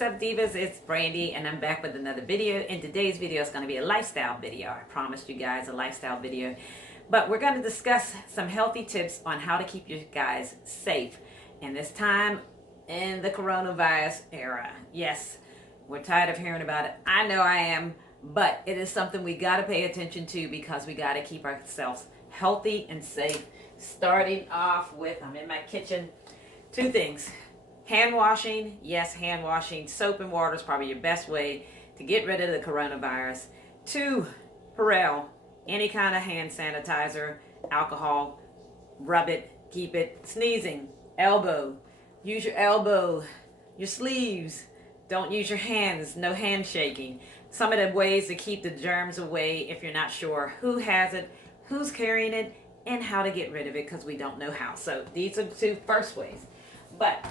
What's up, divas? It's Brandy, and I'm back with another video. And today's video is going to be a lifestyle video. I promised you guys a lifestyle video. But we're going to discuss some healthy tips on how to keep you guys safe in this time in the coronavirus era. Yes, we're tired of hearing about it. I know I am, but it is something we got to pay attention to because we got to keep ourselves healthy and safe. Starting off with, I'm in my kitchen, two things. Hand washing, yes, hand washing. Soap and water is probably your best way to get rid of the coronavirus. 2, Perel, any kind of hand sanitizer, alcohol, rub it, keep it. Sneezing, elbow, use your elbow, your sleeves. Don't use your hands, no hand shaking. Some of the ways to keep the germs away if you're not sure who has it, who's carrying it, and how to get rid of it because we don't know how. So these are the 2 first ways. But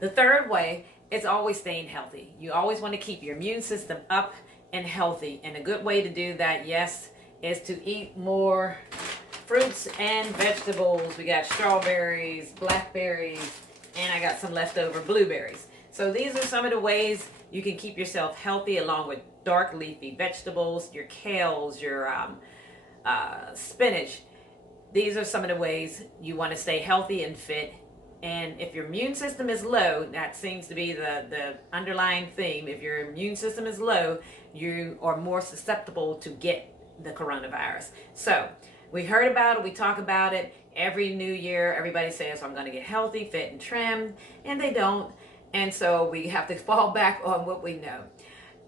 the third way is always staying healthy. You always want to keep your immune system up and healthy. And a good way to do that, yes, is to eat more fruits and vegetables. We got strawberries, blackberries, and I got some leftover blueberries. So these are some of the ways you can keep yourself healthy, along with dark leafy vegetables, your kales, your spinach. These are some of the ways you want to stay healthy and fit. And if your immune system is low, that seems to be the underlying theme. If your immune system is low, you are more susceptible to get the coronavirus. So we heard about it, we talk about it. Every new year, everybody says, I'm going to get healthy, fit, and trim, and they don't. And so we have to fall back on what we know.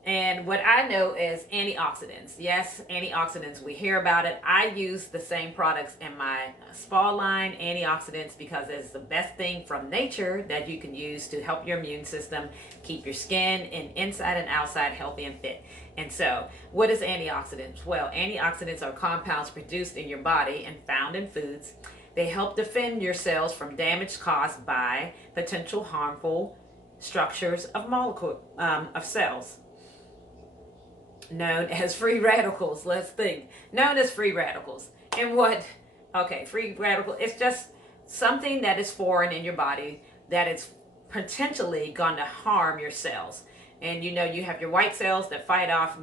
And what I know is antioxidants. Yes, antioxidants. We hear about it. I use the same products in my spa line, antioxidants, because it's the best thing from nature that you can use to help your immune system, keep your skin and inside and outside healthy and fit. And so, what is antioxidants? Well, antioxidants are compounds produced in your body and found in foods. They help defend your cells from damage caused by potential harmful structures of cells, known as free radicals. Let's think. Known as free radicals. And what? Okay, free radical. It's just something that is foreign in your body that is potentially going to harm your cells. And you know, you have your white cells that fight off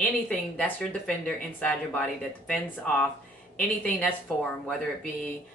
anything. That's your defender inside your body that defends off anything that's foreign, whether it be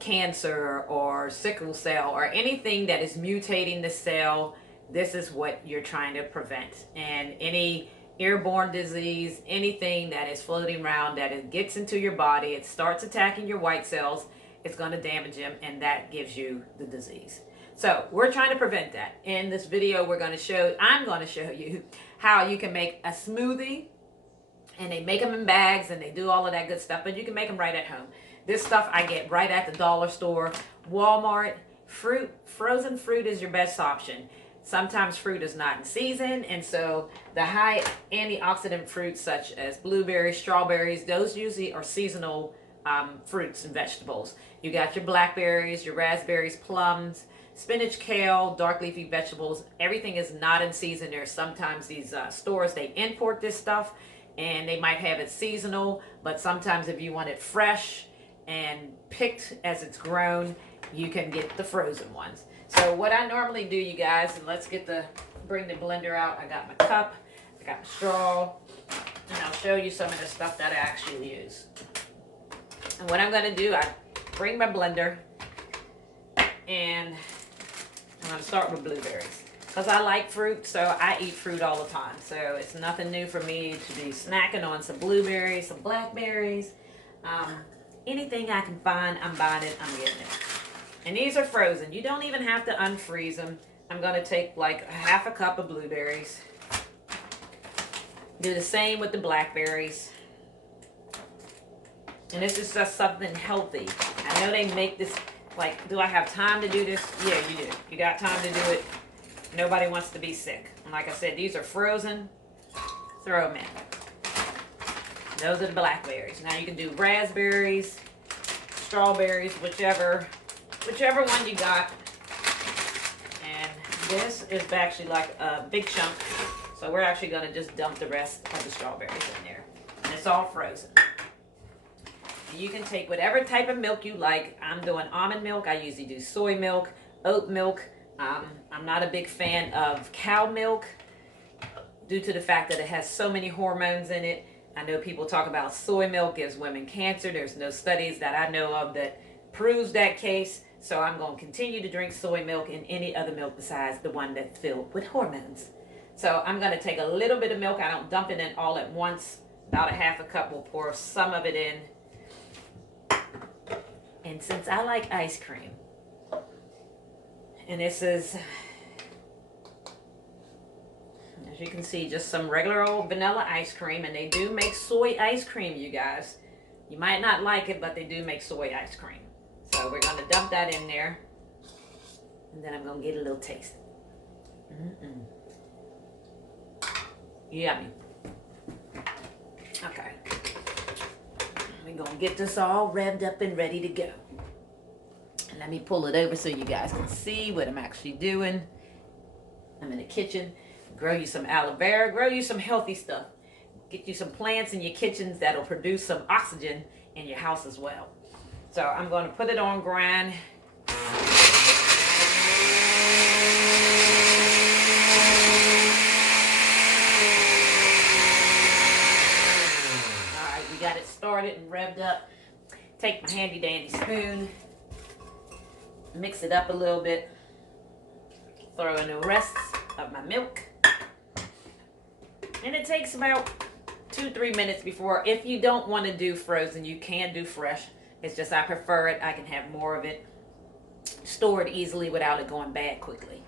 cancer or sickle cell or anything that is mutating the cell. This is what you're trying to prevent. And any airborne disease, anything that is floating around, that it gets into your body, it starts attacking your white cells, it's going to damage them, and that gives you the disease. So we're trying to prevent that. In this video, I'm going to show you how you can make a smoothie, and they make them in bags and they do all of that good stuff, but you can make them right at home. This stuff I get right at the dollar store, Walmart. Frozen fruit is your best option. Sometimes fruit is not in season, and so the high antioxidant fruits such as blueberries, strawberries, those usually are seasonal fruits and vegetables. You got your blackberries, your raspberries, plums, spinach, kale, dark leafy vegetables. Everything is not in season. There's sometimes these stores, they import this stuff, and they might have it seasonal, but sometimes if you want it fresh and picked as it's grown, you can get the frozen ones. So what I normally do, you guys, and let's bring the blender out. I got my cup, I got my straw, and I'll show you some of the stuff that I actually use. And what I'm going to do, I bring my blender, and I'm going to start with blueberries. Because I like fruit, so I eat fruit all the time. So it's nothing new for me to be snacking on some blueberries, some blackberries. Anything I can find, I'm buying it, I'm getting it. And these are frozen. You don't even have to unfreeze them. I'm going to take like half a cup of blueberries. Do the same with the blackberries. And this is just something healthy. I know they make this, like, do I have time to do this? Yeah, you do. You got time to do it. Nobody wants to be sick. And like I said, these are frozen. Throw them in. Those are the blackberries. Now you can do raspberries, strawberries, whichever one you got. And this is actually like a big chunk, so we're actually going to just dump the rest of the strawberries in there, and it's all frozen. And you can take whatever type of milk you like. I'm doing almond milk. I usually do soy milk, oat milk, I'm not a big fan of cow milk due to the fact that it has so many hormones in it. I know people talk about soy milk gives women cancer. There's no studies that I know of that proves that case. So I'm going to continue to drink soy milk and any other milk besides the one that's filled with hormones. So I'm going to take a little bit of milk. I don't dump it in all at once. About a half a cup. We'll pour some of it in. And since I like ice cream, and this is, as you can see, just some regular old vanilla ice cream. And they do make soy ice cream, you guys. You might not like it, but they do make soy ice cream. So we're going to dump that in there. And then I'm going to get a little taste. Yummy. Okay. We're going to get this all revved up and ready to go. And let me pull it over so you guys can see what I'm actually doing. I'm in the kitchen. Grow you some aloe vera. Grow you some healthy stuff. Get you some plants in your kitchens that'll produce some oxygen in your house as well. So I'm going to put it on grind. Alright, we got it started and revved up. Take my handy dandy spoon. Mix it up a little bit. Throw in the rest of my milk. And it takes about 2-3 minutes before, if you don't want to do frozen, you can do fresh. It's just I prefer it. I can have more of it stored easily without it going bad quickly.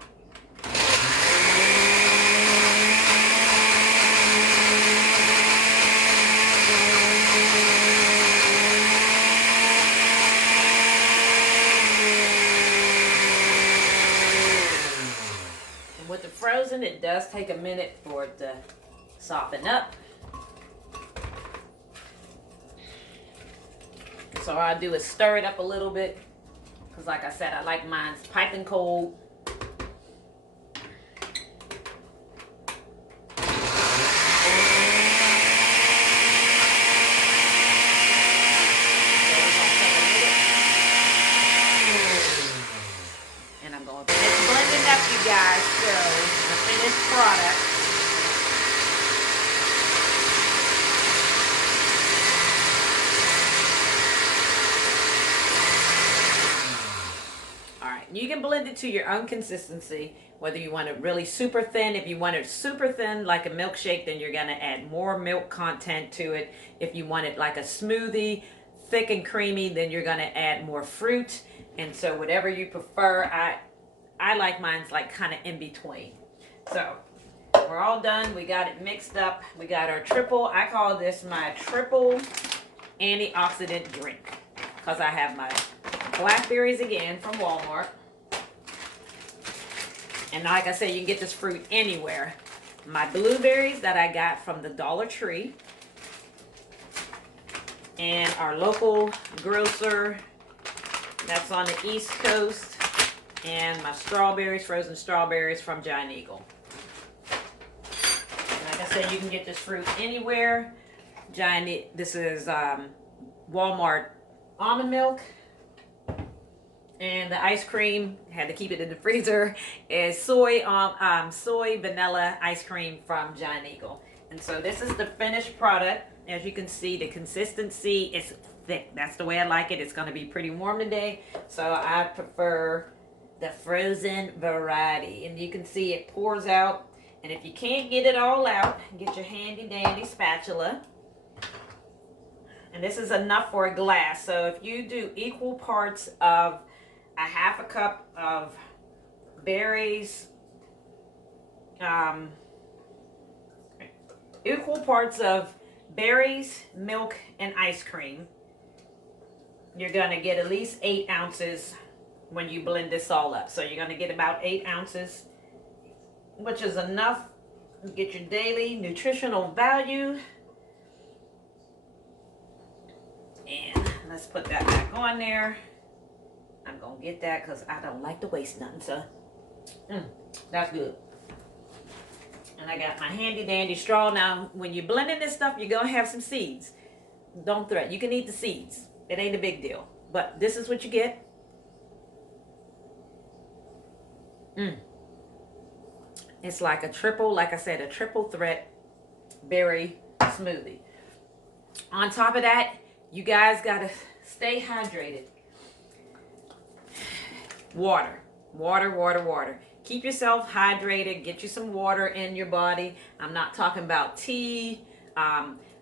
And with the frozen, it does take a minute for it to soften up. So all I do is stir it up a little bit, because like I said, I like mine piping cold. And I'm going to finish blending up, you guys. So the finished product. You can blend it to your own consistency, whether you want it really super thin. If you want it super thin like a milkshake, then you're going to add more milk content to it. If you want it like a smoothie, thick and creamy, then you're going to add more fruit. And so whatever you prefer, I like mine's like kind of in between. So we're all done. We got it mixed up. We got our triple, I call this my triple antioxidant drink, because I have my Blackberries again from Walmart. And like I said, you can get this fruit anywhere. My blueberries that I got from the Dollar Tree. And our local grocer that's on the East Coast. And my strawberries, frozen strawberries from Giant Eagle. And like I said, you can get this fruit anywhere. This is Walmart almond milk. And the ice cream, had to keep it in the freezer, is soy vanilla ice cream from Giant Eagle. And so this is the finished product. As you can see, the consistency is thick. That's the way I like it. It's going to be pretty warm today, so I prefer the frozen variety. And you can see it pours out. And if you can't get it all out, get your handy dandy spatula. And this is enough for a glass. So if you do equal parts of a half a cup of berries, equal parts of berries, milk, and ice cream, you're going to get at least 8 ounces when you blend this all up. So you're going to get about 8 ounces, which is enough to get your daily nutritional value. And let's put that back on there. I'm going to get that because I don't like to waste nothing. So, that's good. And I got my handy dandy straw. Now, when you're blending this stuff, you're going to have some seeds. Don't threat. You can eat the seeds. It ain't a big deal. But this is what you get. Mm. It's like a triple, like I said, a triple threat berry smoothie. On top of that, you guys gotta stay hydrated. Water, water, water, water. Keep yourself hydrated. Get you some water in your body. I'm not talking about tea,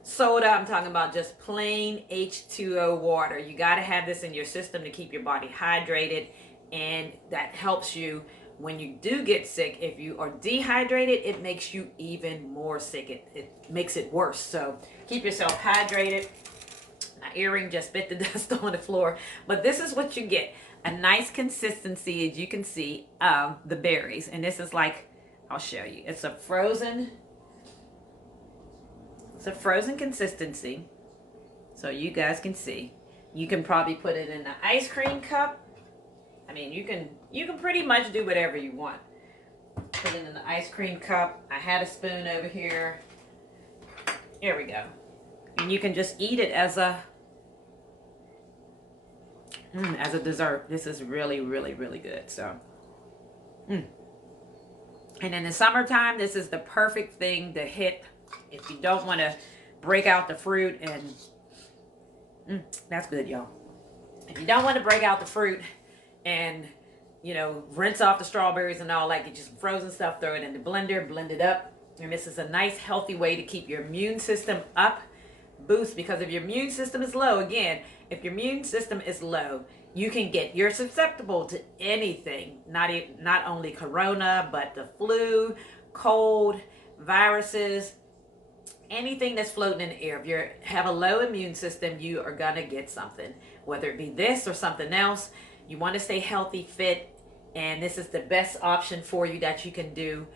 soda. I'm talking about just plain H2O water. You got to have this in your system to keep your body hydrated, and that helps you when you do get sick. If you are dehydrated, it makes you even more sick. It makes it worse. So keep yourself hydrated. My earring just bit the dust on the floor, but this is what you get. A nice consistency, as you can see, of the berries. And this is like, I'll show you. It's a frozen consistency, so you guys can see. You can probably put it in an ice cream cup. I mean, you can pretty much do whatever you want. Put it in an ice cream cup. I had a spoon over here. Here we go. And you can just eat it as a dessert. This is really, really, really good. So, and in the summertime, this is the perfect thing to hit if you don't want to break out the fruit. And that's good, y'all. If you don't want to break out the fruit and, you know, rinse off the strawberries and all that, get you some frozen stuff, throw it in the blender, blend it up. And this is a nice, healthy way to keep your immune system up, boost, because if your immune system is low, again, if your immune system is low, you're susceptible to anything, not only corona, but the flu, cold, viruses, anything that's floating in the air. If you have a low immune system, you are going to get something, whether it be this or something else. You want to stay healthy, fit, and this is the best option for you that you can do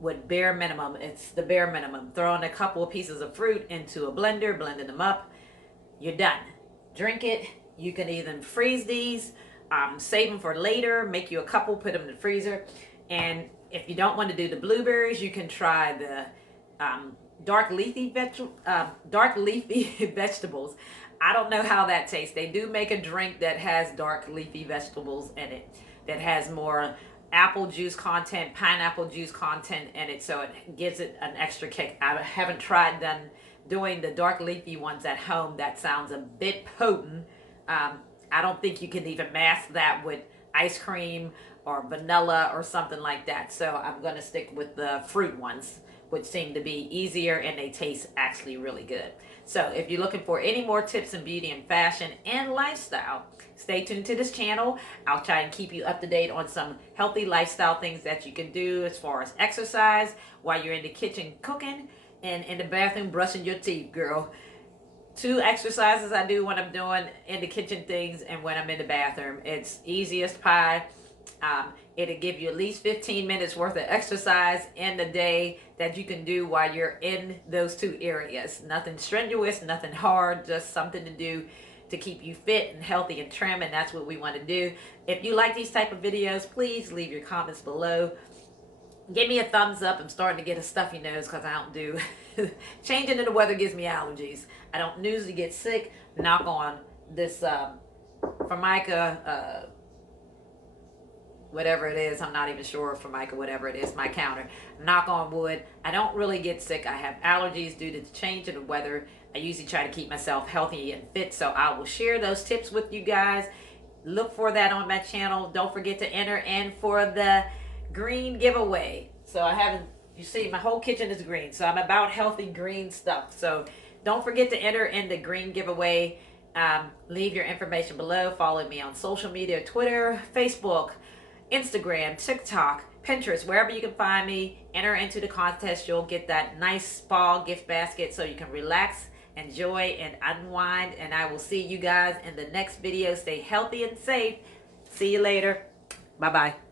with bare minimum. It's the bare minimum. Throwing a couple of pieces of fruit into a blender, blending them up, you're done. Drink it. You can even freeze these, save them for later, make you a couple, put them in the freezer. And if you don't want to do the blueberries, you can try the dark leafy vegetables. I don't know how that tastes. They do make a drink that has dark leafy vegetables in it, that has more apple juice content, pineapple juice content in it, so it gives it an extra kick. I haven't tried doing the dark leafy ones at home. That sounds a bit potent. I don't think you can even mask that with ice cream or vanilla or something like that. So I'm going to stick with the fruit ones, which seem to be easier and they taste actually really good. So if you're looking for any more tips in beauty and fashion and lifestyle, stay tuned to this channel. I'll try and keep you up to date on some healthy lifestyle things that you can do as far as exercise while you're in the kitchen cooking and in the bathroom brushing your teeth, girl. 2 exercises I do when I'm doing in the kitchen things and when I'm in the bathroom. It's easy as pie. It'll give you at least 15 minutes worth of exercise in the day that you can do while you're in those 2 areas. Nothing strenuous, nothing hard, just something to do to keep you fit and healthy and trim, and that's what we want to do. If you like these type of videos, please leave your comments below. Give me a thumbs up. I'm starting to get a stuffy nose because I don't do changing in the weather gives me allergies. I don't usually get sick. Knock on this Formica, whatever it is. I'm not even sure, Formica, whatever it is, my counter. Knock on wood. I don't really get sick. I have allergies due to the change in the weather. I usually try to keep myself healthy and fit, so I will share those tips with you guys. Look for that on my channel. Don't forget to enter in for the green giveaway. So you see my whole kitchen is green, so I'm about healthy green stuff. So don't forget to enter in the green giveaway. Leave your information below. Follow me on social media: Twitter, Facebook, Instagram, TikTok, Pinterest, wherever you can find me. Enter into the contest. You'll get that nice spa gift basket so you can relax, enjoy, and unwind. And I will see you guys in the next video. Stay healthy and safe. See you later. Bye-bye.